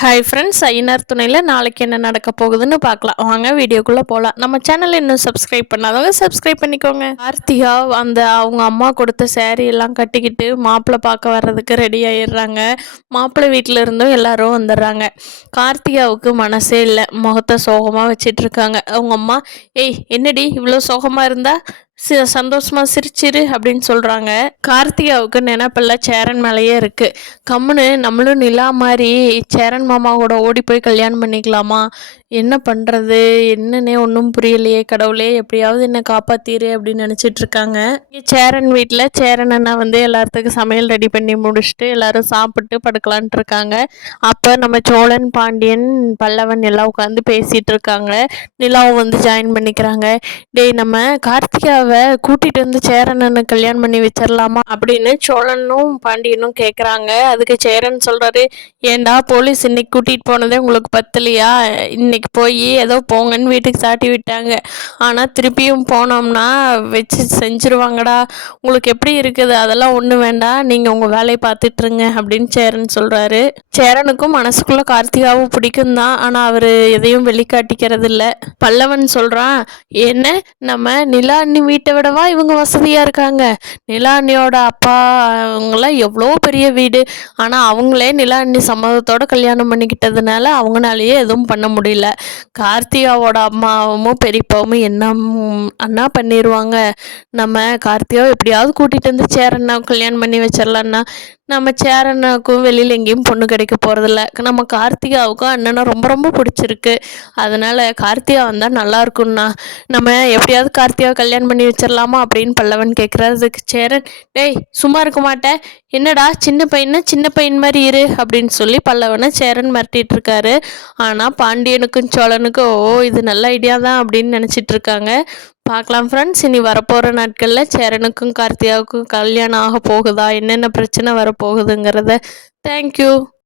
Hi friends, Ayyanar துணையில் நாளைக்கு என்ன நடக்க போகுதுன்னு பார்க்கலாம். வாங்க வீடியோக்குள்ளே போகலாம். நம்ம சேனல் இன்னும் சப்ஸ்கிரைப் பண்ணாதவங்க சப்ஸ்கிரைப் பண்ணிக்கோங்க. கார்த்திகா அவங்க அம்மா கொடுத்த சேரீ எல்லாம் கட்டிக்கிட்டு மாப்பிள்ளை பார்க்க வர்றதுக்கு ரெடி ஆயிடுறாங்க. மாப்பிள்ளை வீட்டில் இருந்தும் எல்லாரும் வந்துடுறாங்க. கார்த்திகாவுக்கு மனசே இல்லை, முகத்தை சோகமாக வச்சிட்டு இருக்காங்க. அவங்க அம்மா, ஏய் என்னடி இவ்வளோ சோகமாக இருந்தா, சந்தோஷமா சிரிச்சிரு அப்படின்னு சொல்கிறாங்க. கார்த்திகாவுக்கு நினப்பெல்லாம் சேரன் மேலேயே இருக்குது. கம்முன்னு நம்மளும் நிலா மாதிரி சேரன் மாமாவோட ஓடி போய் கல்யாணம் பண்ணிக்கலாமா? என்ன பண்ணுறது என்னன்னே ஒன்றும் புரியலையே. கடவுளே எப்படியாவது என்னை காப்பாற்றிடு அப்படின்னு நினச்சிட்டு இருக்காங்க. சேரன் வீட்டில் சேரன் அண்ணா எல்லாத்துக்கும் சமையல் ரெடி பண்ணி முடிச்சுட்டு எல்லாரும் சாப்பிட்டு படுக்கலான்ட்டு இருக்காங்க. அப்போ நம்ம சோழன், பாண்டியன், பல்லவன் எல்லாம் உட்காந்து பேசிகிட்டு இருக்காங்க. நிலாவும் ஜாயின் பண்ணிக்கிறாங்க. டேய், நம்ம கார்த்திகாவை கூட்டிகிட்டு சேரன் அண்ணன் கல்யாணம் பண்ணி வச்சிடலாமா அப்படின்னு சோழனும் பாண்டியனும் கேட்குறாங்க. அதுக்கு சேரன் சொல்கிறாரு, ஏண்டா போலீஸ் இன்னைக்கு கூட்டிகிட்டு போனதே உங்களுக்கு பத்தலையா? இன்னைக்கு போய் ஏதோ போங்கன்னு வீட்டுக்கு சாட்டி விட்டாங்க. ஆனால் திருப்பியும் போனோம்னா வச்சு செஞ்சுருவாங்கடா. உங்களுக்கு எப்படி இருக்குது? அதெல்லாம் ஒன்றும் வேண்டாம், நீங்கள் உங்கள் வேலையை பார்த்துட்ருங்க அப்படின்னு சேரன் சொல்கிறாரு. சேரனுக்கும் மனசுக்குள்ளே கார்த்திகாவும் பிடிக்கும் தான், ஆனால் அவர் எதையும் வெளிக்காட்டிக்கிறது இல்லை. பல்லவன் சொல்கிறான், என்ன நம்ம நிலா அண்ணி வீட்டை விடவா இவங்க வசதியாக இருக்காங்க? நிலா அண்ணியோட அப்பா அவங்களாம் எவ்வளோ பெரிய வீடு, ஆனால் அவங்களே நிலா அண்ணி சம்மதத்தோட கல்யாணம் பண்ணிக்கிட்டதுனால அவங்களாலேயே எதுவும் பண்ண முடியல. கார்த்திகாவோட அம்மாவும் பெரியப்பாவும் என்ன அண்ணா பண்ணிடுவாங்க? நம்ம கார்த்திகாவை எப்படியாவது கூட்டிகிட்டு சேரண்ணா கல்யாணம் பண்ணி வச்சிடலான்னா, நம்ம சேரண்ணாவுக்கும் வெளியில் எங்கேயும் பொண்ணு கிடைக்க போகிறதில்ல. நம்ம கார்த்திகாவுக்கும் அண்ணனை ரொம்ப ரொம்ப பிடிச்சிருக்கு. அதனால் கார்த்திகா வந்தால் நல்லா இருக்கும்ண்ணா. நம்ம எப்படியாவது கார்த்திகாவை கல்யாணம் பண்ணி வச்சிடலாமா அப்படின்னு பல்லவன் கேட்குறாரு. அதுக்கு சேரன், டேய் சும்மா இருக்க மாட்டேன், என்னடா சின்ன பையன் மாதிரி இரு அப்படின்னு சொல்லி பல்லவனை சேரன் மிரட்டிட்டு இருக்காரு. ஆனால் பாண்டியனுக்கும் சோழனுக்கும் இது நல்ல ஐடியா தான் அப்படின்னு நினச்சிட்டு இருக்காங்க. பார்க்கலாம் ஃப்ரெண்ட்ஸ், இனி வரப்போகிற நாட்களில் சேரனுக்கும் கார்த்திகாவுக்கும் கல்யாணம் ஆக போகுதா, என்னென்ன பிரச்சனை வரப்போகுதுங்கிறத. தேங்க்யூ.